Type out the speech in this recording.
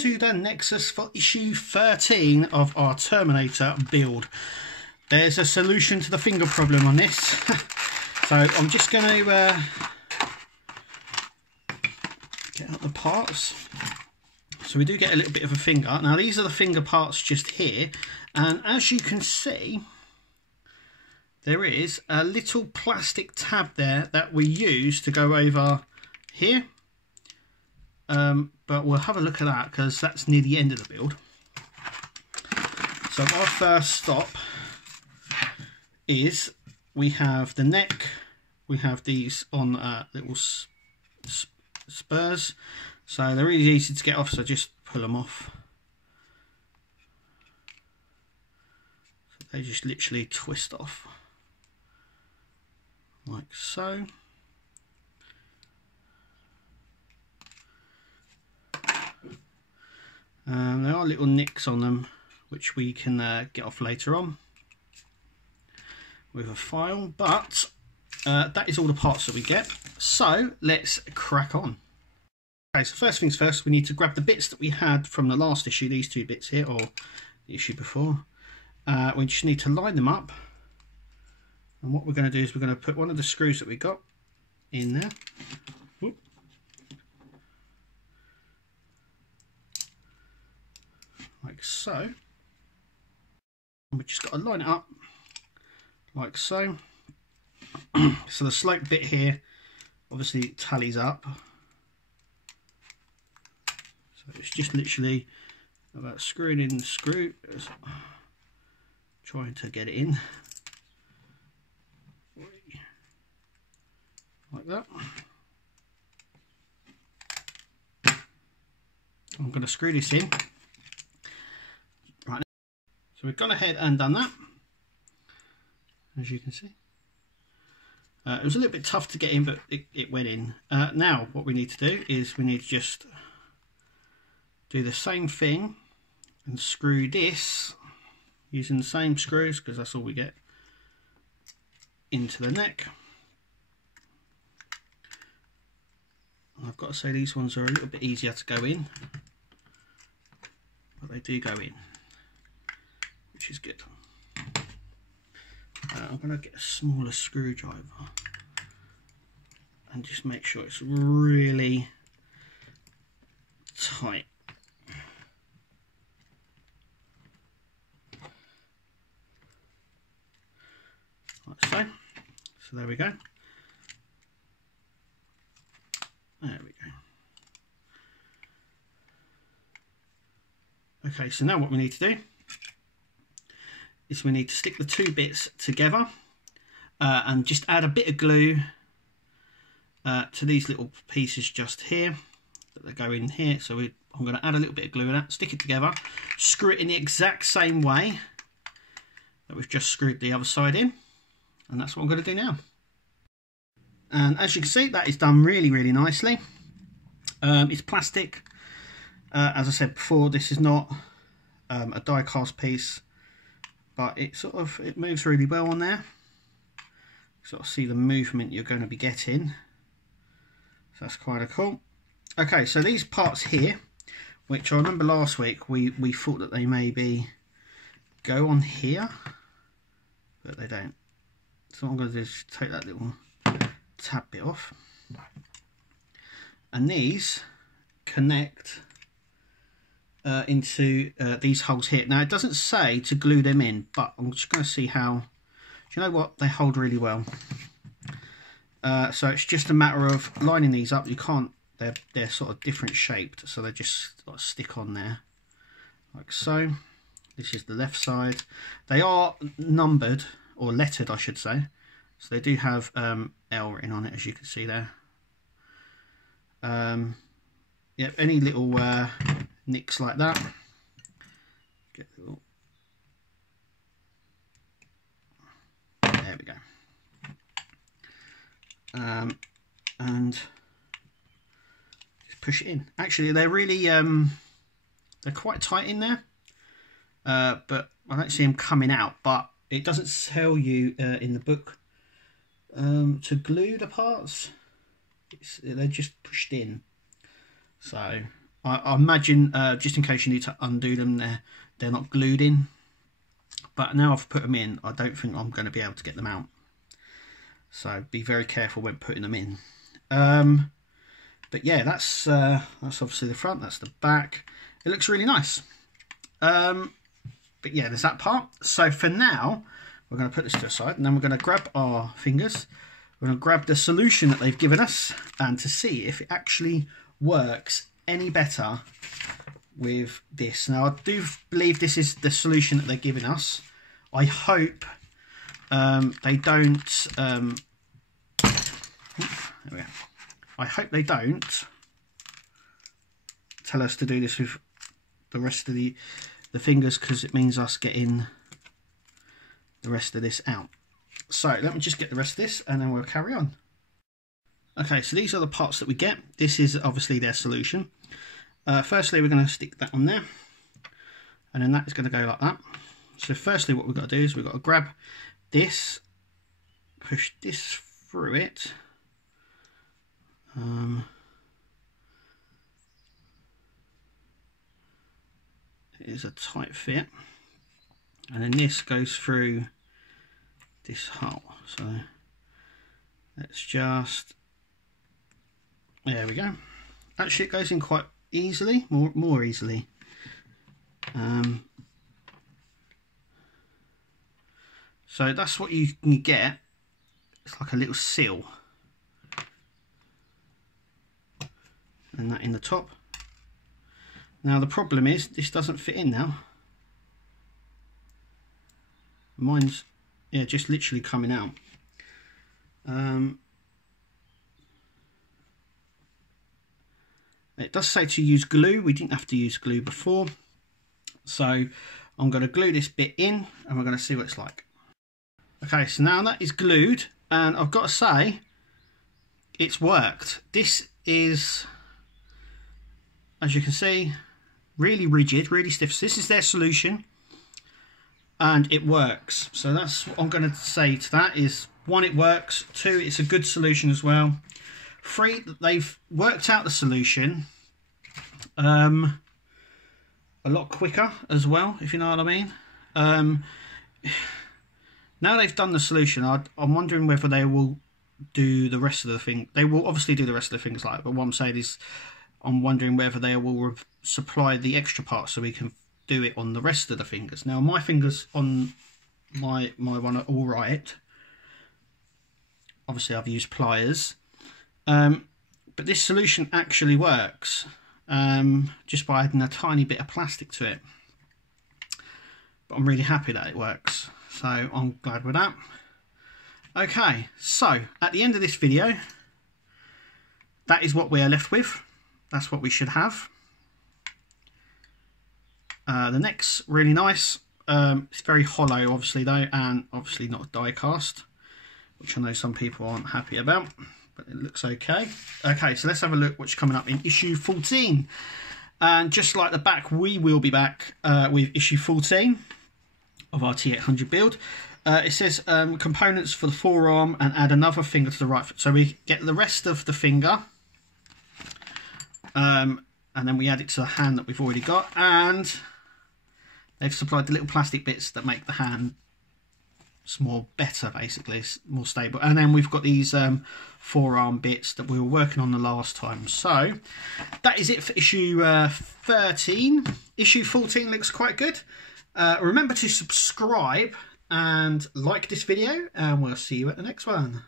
to the Nexus for issue 13 of our Terminator build. There's a solution to the finger problem on this. So I'm just going to get out the parts. So we do get a little bit of a finger. Now these are the finger parts just here, and as you can see, there is a little plastic tab there that we use to go over here. But we'll have a look at that because that's near the end of the build. So our first stop is we have the neck, we have these on little spurs, so they're really easy to get off, so just pull them off. So they just literally twist off like so. There are little nicks on them which we can get off later on with a file, but that is all the parts that we get. So let's crack on. Okay, so first things first, we need to grab the bits that we had from the last issue, these two bits here, or the issue before. We just need to line them up, and what we're going to do is we're going to put one of the screws that we got in there. Whoop. Like so. And we just got to line it up like so. So the slope bit here obviously tallies up. So it's just literally about screwing in the screw, trying to get it in like that. I'm going to screw this in. Right, so we've gone ahead and done that, as you can see. It was a little bit tough to get in, but it went in. Now what we need to do is we need to just do the same thing and screw this using the same screws, because that's all we get, into the neck. And I've got to say these ones are a little bit easier to go in, but they do go in, which is good. I'm going to get a smaller screwdriver and just make sure it's really tight. Like so. So there we go. There we go. Okay, so now what we need to do is we need to stick the two bits together and just add a bit of glue to these little pieces just here that they go in here. So I'm going to add a little bit of glue in that, stick it together, screw it in the exact same way that we've just screwed the other side in, and that's what I'm going to do now. And as you can see, that is done really, really nicely. It's plastic. As I said before, this is not a die cast piece, but it moves really well on there. Sort of see the movement you're going to be getting. So that's quite cool. Okay, so these parts here, which I remember last week we thought that they maybe go on here, but they don't. So what I'm going to do is take that little tab bit off, and these connect into these holes here. Now it doesn't say to glue them in, but I'm just going to see how. Do you know what? They hold really well. So it's just a matter of lining these up. You can't. They're sort of different shaped, so they just stick on there like so. This is the left side. They are numbered, or lettered I should say, so they do have L written on it, as you can see there. Yep, any little nicks like that, get a little, there we go. And just push it in. Actually, they're really they're quite tight in there, but I don't see them coming out. But it doesn't tell you in the book to glue the parts. They're just pushed in. So I imagine just in case you need to undo them, they're not glued in. But now I've put them in, I don't think I'm going to be able to get them out. So be very careful when putting them in. But yeah, that's obviously the front, that's the back. It looks really nice. But yeah, there's that part. So for now, we're going to put this to the side, and then we're going to grab our fingers. We're going to grab the solution that they've given us, and to see if it actually works any better with this. Now, I do believe this is the solution that they're giving us. I hope they don't... there we go. I hope they don't tell us to do this with the rest of the fingers, because it means us getting the rest of this out. So let me just get the rest of this and then we'll carry on. Okay, so these are the parts that we get. This is obviously their solution. Firstly, we're going to stick that on there, and then that is going to go like that. So firstly, what we've got to do is we've got to grab this, push this through it. It is a tight fit, and then this goes through this hole. So let's just, there we go. Actually, it goes in quite easily, more easily. So that's what you can get. It's like a little seal, and that in the top. Now the problem is this doesn't fit in now. Mine's, yeah, just literally coming out. It does say to use glue. We didn't have to use glue before. So I'm going to glue this bit in and we're going to see what it's like. Okay, so now that is glued, and I've got to say it's worked. This is, as you can see, really rigid, really stiff. So this is their solution, and it works. So that's what I'm going to say to that is, 1, it works. 2, it's a good solution as well. 3, they've worked out the solution a lot quicker as well, if you know what I mean. Now they've done the solution, I'm wondering whether they will do the rest of the thing. They will obviously do the rest of the things, like, but what I'm saying is I'm wondering whether they will supply the extra parts so we can do it on the rest of the fingers. Now my fingers on my one are all right. Obviously I've used pliers, but this solution actually works just by adding a tiny bit of plastic to it. But I'm really happy that it works, so I'm glad with that. Okay, so at the end of this video, that is what we are left with. That's what we should have. The neck's really nice. It's very hollow, obviously, though, and obviously not die cast, which I know some people aren't happy about, but it looks okay. Okay, so let's have a look what's coming up in issue 14. And just like the back, we will be back with issue 14 of our T800 build. It says components for the forearm, and add another finger to the right foot. So we get the rest of the finger, and then we add it to the hand that we've already got, and they've supplied the little plastic bits that make the hand better, basically. It's more stable. And then we've got these forearm bits that we were working on the last time. So that is it for issue 13. Issue 14 looks quite good. Remember to subscribe and like this video, and we'll see you at the next one.